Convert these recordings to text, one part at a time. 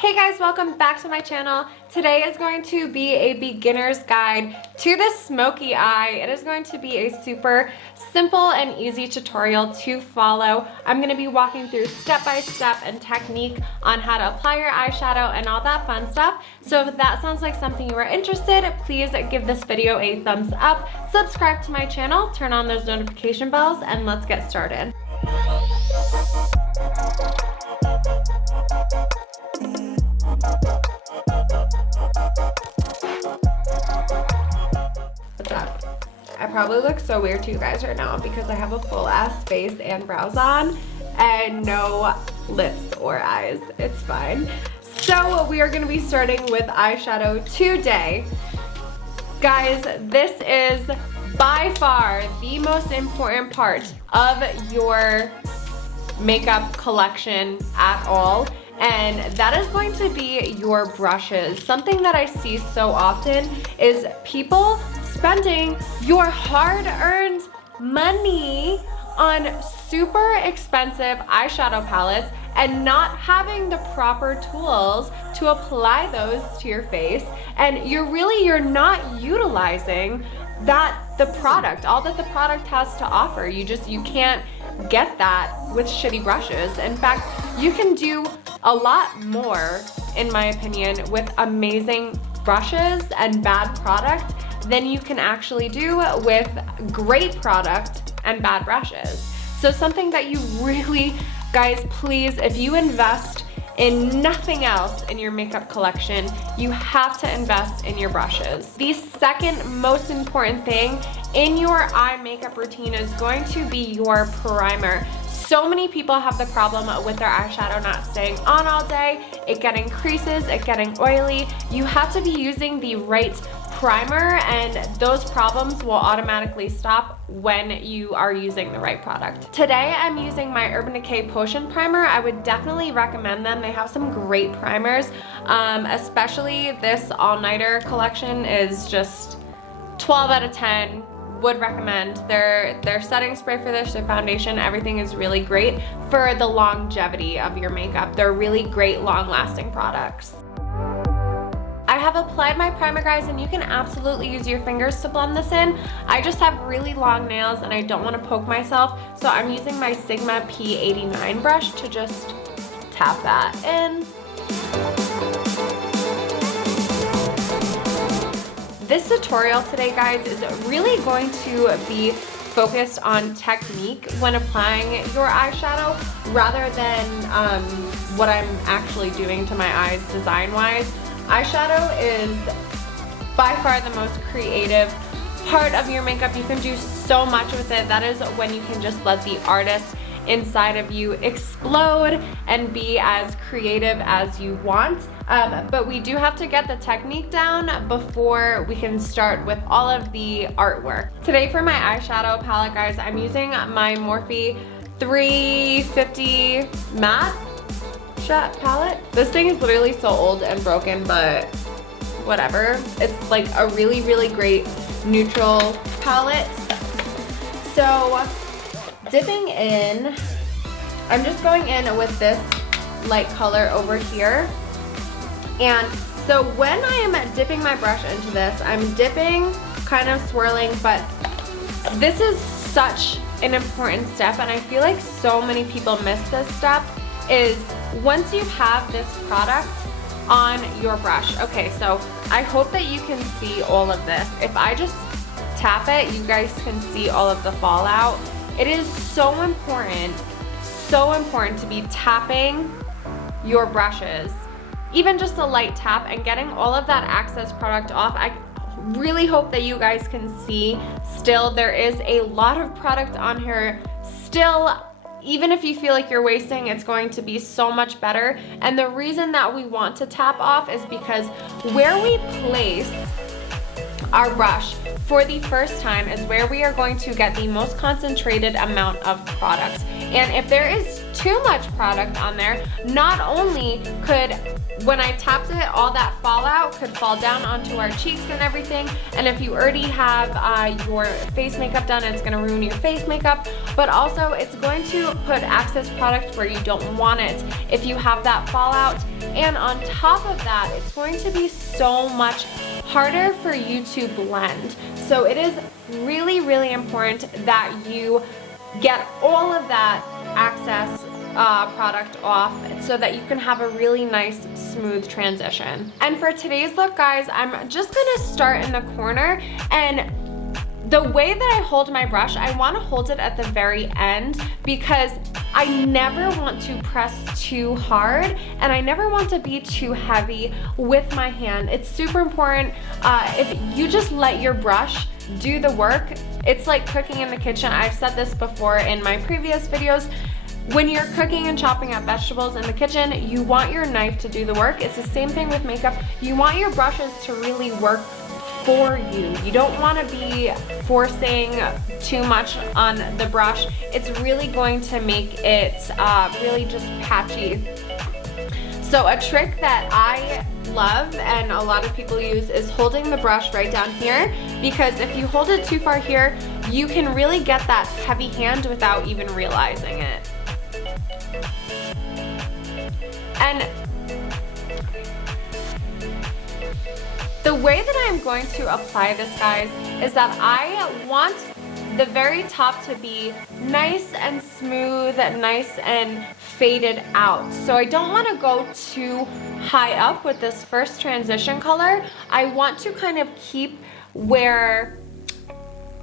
Hey guys, welcome back to my channel. Today is going to be a beginner's guide to the smoky eye. It is going to be a super simple and easy tutorial to follow. I'm going to be walking through step-by-step and technique on how to apply your eyeshadow and all that fun stuff. So if that sounds like something you are interested, please give this video a thumbs up, subscribe to my channel, turn on those notification bells, and let's get started. What's up? I probably look so weird to you guys right now because I have a full ass face and brows on and no lips or eyes. It's fine. So we are going to be starting with eyeshadow today. Guys, this is by far the most important part of your makeup collection at all. And that is going to be your brushes. Something that I see so often is people spending your hard-earned money on super expensive eyeshadow palettes and not having the proper tools to apply those to your face. And you're not utilizing the product, all that the product has to offer. You can't get that with shitty brushes. In fact, you can do a lot more, in my opinion, with amazing brushes and bad product than you can actually do with great product and bad brushes. So something that you really, guys, please, if you invest in nothing else in your makeup collection, you have to invest in your brushes. The second most important thing in your eye makeup routine is going to be your primer. So many people have the problem with their eyeshadow not staying on all day, it getting creases, it getting oily. You have to be using the right primer and those problems will automatically stop when you are using the right product. Today I'm using my Urban Decay Potion Primer. I would definitely recommend them. They have some great primers, especially this all-nighter collection is just 12 out of 10. Would recommend. Their setting spray for this, their foundation, everything is really great for the longevity of your makeup. They're really great long-lasting products. I have applied my primer, guys, and you can absolutely use your fingers to blend this in. I just have really long nails and I don't want to poke myself, so I'm using my Sigma P89 brush to just tap that in. This tutorial today, guys, is really going to be focused on technique when applying your eyeshadow rather than what I'm actually doing to my eyes design-wise. Eyeshadow is by far the most creative part of your makeup. You can do so much with it. That is when you can just let the artist inside of you explode and be as creative as you want. But we do have to get the technique down before we can start with all of the artwork. Today for my eyeshadow palette, guys, I'm using my MORPHE 350 matte palette. This thing is literally so old and broken, but whatever. It's like a really, really great neutral palette. So dipping in, I'm just going in with this light color over here. And so when I am dipping my brush into this, I'm dipping, kind of swirling, but this is such an important step, and I feel like so many people miss this step, is once you have this product on your brush. Okay, so I hope that you can see all of this. If I just tap it, you guys can see all of the fallout. It is so important to be tapping your brushes. Even just a light tap and getting all of that excess product off. I really hope that you guys can see still there is a lot of product on here still. Even if you feel like you're wasting, it's going to be so much better. And the reason that we want to tap off is because where we place our brush for the first time is where we are going to get the most concentrated amount of product. And if there is too much product on there, not only could, when I tapped it, all that fallout could fall down onto our cheeks and everything, and if you already have your face makeup done, it's gonna ruin your face makeup, but also it's going to put excess product where you don't want it if you have that fallout. And on top of that, it's going to be so much harder for you to blend. So it is really, really important that you get all of that excess product off so that you can have a really nice smooth transition. And for today's look, guys, I'm just gonna start in the corner, and the way that I hold my brush, I want to hold it at the very end because I never want to press too hard and I never want to be too heavy with my hand. It's super important. If you just let your brush do the work, it's like cooking in the kitchen. I've said this before in my previous videos. When you're cooking and chopping up vegetables in the kitchen, you want your knife to do the work. It's the same thing with makeup. You want your brushes to really work for you. You don't want to be forcing too much on the brush. It's really going to make it really just patchy. So a trick that I love and a lot of people use is holding the brush right down here, because if you hold it too far here, you can really get that heavy hand without even realizing it. And the way that I'm going to apply this, guys, is that I want the very top to be nice and smooth, nice and faded out. So I don't want to go too high up with this first transition color. I want to kind of keep where,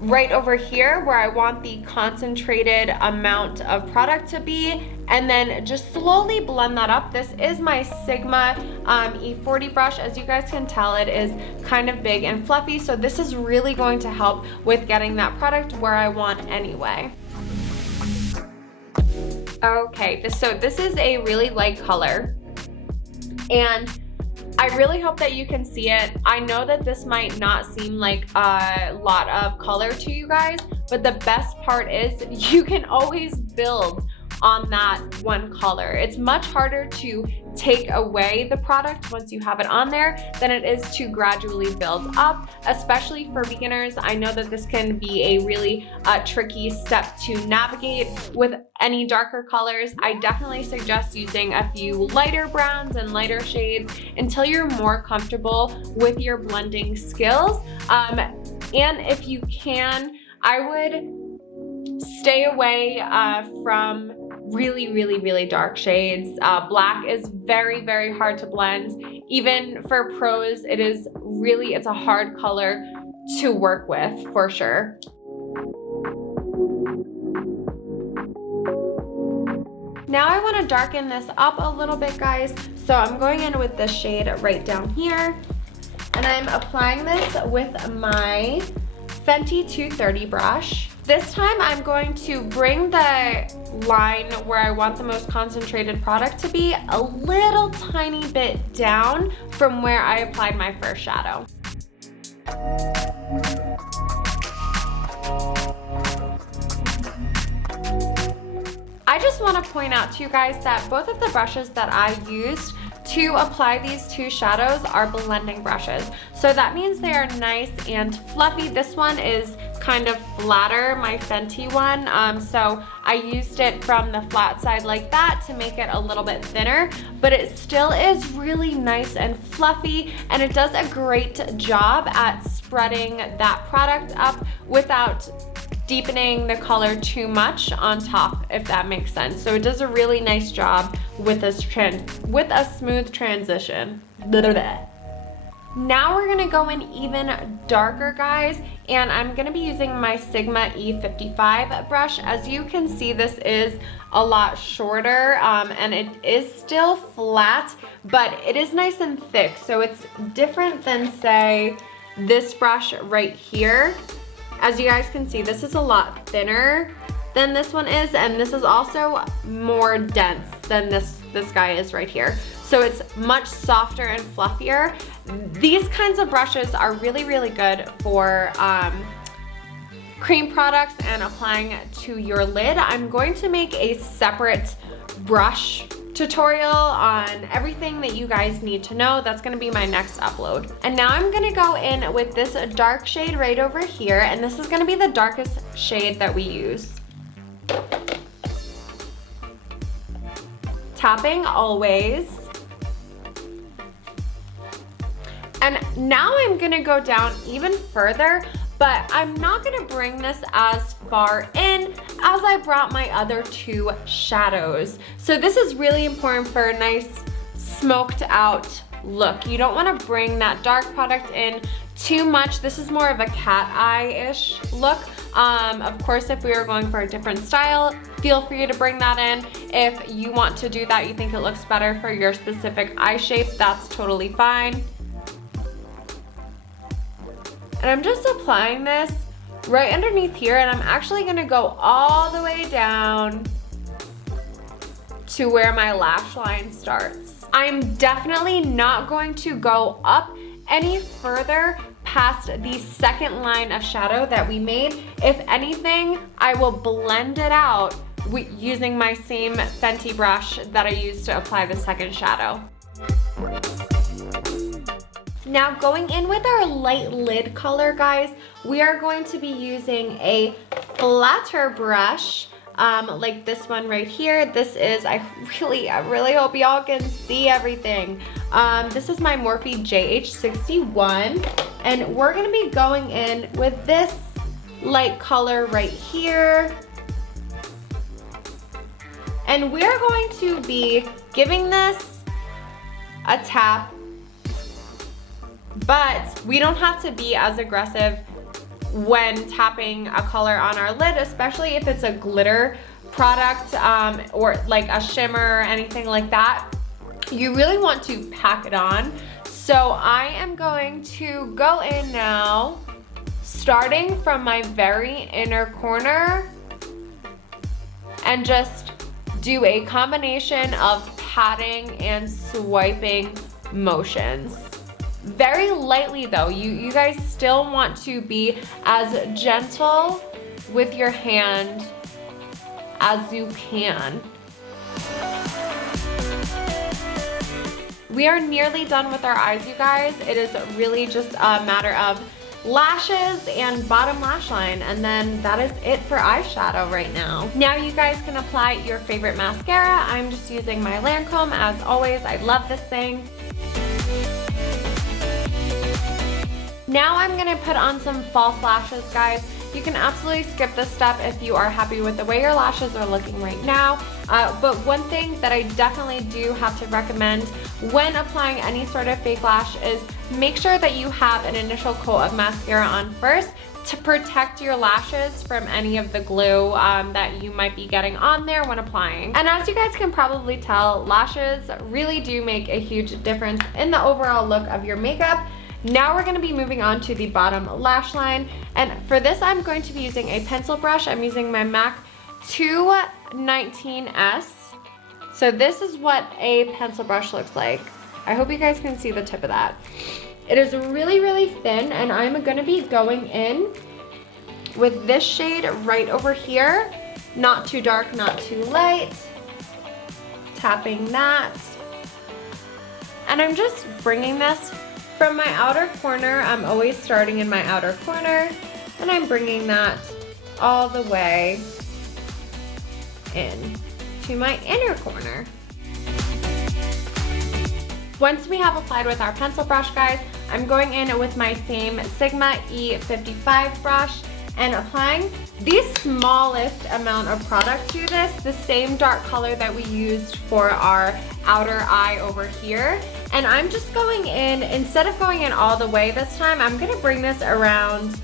right over here, where I want the concentrated amount of product to be, and then just slowly blend that up. This is my Sigma E40 brush. As you guys can tell, it is kind of big and fluffy, so this is really going to help with getting that product where I want anyway. Okay, so this is a really light color, and I really hope that you can see it. I know that this might not seem like a lot of color to you guys, but the best part is you can always build on that one color. It's much harder to take away the product once you have it on there than it is to gradually build up, especially for beginners. I know that this can be a really tricky step to navigate with any darker colors. I definitely suggest using a few lighter browns and lighter shades until you're more comfortable with your blending skills. And if you can, I would stay away from really dark shades. Black is very hard to blend. Even for pros, it's a hard color to work with for sure. Now I want to darken this up a little bit, guys. So I'm going in with the shade right down here, and I'm applying this with my Fenty 230 brush. This time I'm going to bring the line where I want the most concentrated product to be a little tiny bit down from where I applied my first shadow. I just want to point out to you guys that both of the brushes that I used to apply these two shadows are blending brushes. So that means they are nice and fluffy. This one is kind of flatter, my Fenty one. So I used it from the flat side like that to make it a little bit thinner, but it still is really nice and fluffy, and it does a great job at spreading that product up without deepening the color too much on top, if that makes sense. So it does a really nice job with a smooth transition. Now we're gonna go in even darker, guys, and I'm gonna be using my Sigma E55 brush. As you can see, this is a lot shorter, and it is still flat, but it is nice and thick. So it's different than, say, this brush right here. As you guys can see, this is a lot thinner than this one is, and this is also more dense than this guy is right here. So it's much softer and fluffier. These kinds of brushes are really good for cream products and applying to your lid. I'm going to make a separate brush tutorial on everything that you guys need to know. That's gonna be my next upload. And now I'm gonna go in with this dark shade right over here, and this is gonna be the darkest shade that we use. Tapping always. And now I'm gonna go down even further, but I'm not gonna bring this as far in as I brought my other two shadows. So this is really important for a nice smoked out look. You don't wanna bring that dark product in too much. This is more of a cat eye-ish look. Of course, if we were going for a different style, feel free to bring that in. If you want to do that, you think it looks better for your specific eye shape, that's totally fine. And I'm just applying this right underneath here, and I'm actually gonna go all the way down to where my lash line starts. I'm definitely not going to go up any further past the second line of shadow that we made. If anything, I will blend it out using my same Fenty brush that I used to apply the second shadow. Now going in with our light lid color, guys, we are going to be using a flatter brush, like this one right here. This is, I really hope y'all can see everything. This is my MORPHE JH61, and we're gonna be going in with this light color right here. And we're going to be giving this a tap, but we don't have to be as aggressive when tapping a color on our lid, especially if it's a glitter product or like a shimmer or anything like that. You really want to pack it on. So I am going to go in now, starting from my very inner corner, and just do a combination of patting and swiping motions. Very lightly though, you guys still want to be as gentle with your hand as you can. We are nearly done with our eyes, you guys. It is really just a matter of lashes and bottom lash line, and then that is it for eyeshadow right now. Now you guys can apply your favorite mascara. I'm just using my Lancome as always. I love this thing. Now I'm gonna put on some false lashes, guys. You can absolutely skip this step if you are happy with the way your lashes are looking right now. But one thing that I definitely do have to recommend when applying any sort of fake lash is make sure that you have an initial coat of mascara on first to protect your lashes from any of the glue that you might be getting on there when applying. And as you guys can probably tell, lashes really do make a huge difference in the overall look of your makeup. Now we're gonna be moving on to the bottom lash line. And for this, I'm going to be using a pencil brush. I'm using my MAC 219S. So this is what a pencil brush looks like. I hope you guys can see the tip of that. It is really, really thin, and I'm gonna be going in with this shade right over here. Not too dark, not too light. Tapping that. And I'm just bringing this from my outer corner. I'm always starting in my outer corner, and I'm bringing that all the way in to my inner corner. Once we have applied with our pencil brush, guys, I'm going in with my same Sigma E55 brush and applying the smallest amount of product to this, the same dark color that we used for our outer eye over here. And I'm just going in, instead of going in all the way this time, I'm gonna bring this around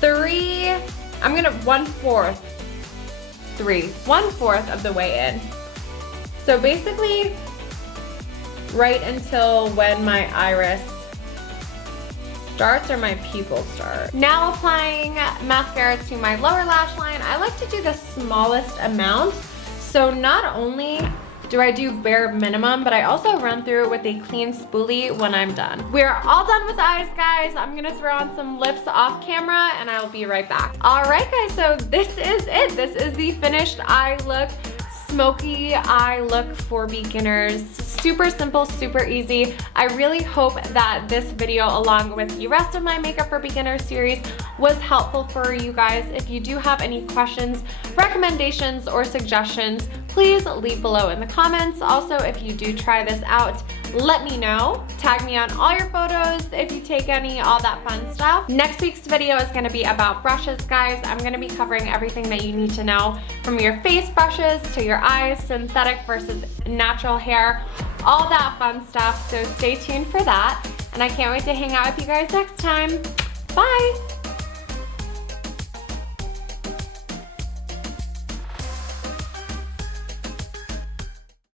1/4 of the way in. So basically, right until when my iris starts or my pupils start. Now applying mascara to my lower lash line. I like to do the smallest amount. So not only do I do bare minimum, but I also run through it with a clean spoolie when I'm done. We're all done with the eyes, guys. I'm gonna throw on some lips off camera and I'll be right back. All right, guys, so this is it. This is the finished eye look. smoky eye look for beginners. Super simple, super easy. I really hope that this video, along with the rest of my Makeup for Beginners series, was helpful for you guys. If you do have any questions, recommendations, or suggestions, please leave below in the comments. Also, if you do try this out, let me know. Tag me on all your photos if you take any, all that fun stuff. Next week's video is gonna be about brushes, guys. I'm gonna be covering everything that you need to know, from your face brushes to your eyes, synthetic versus natural hair, all that fun stuff. So stay tuned for that. And I can't wait to hang out with you guys next time. Bye.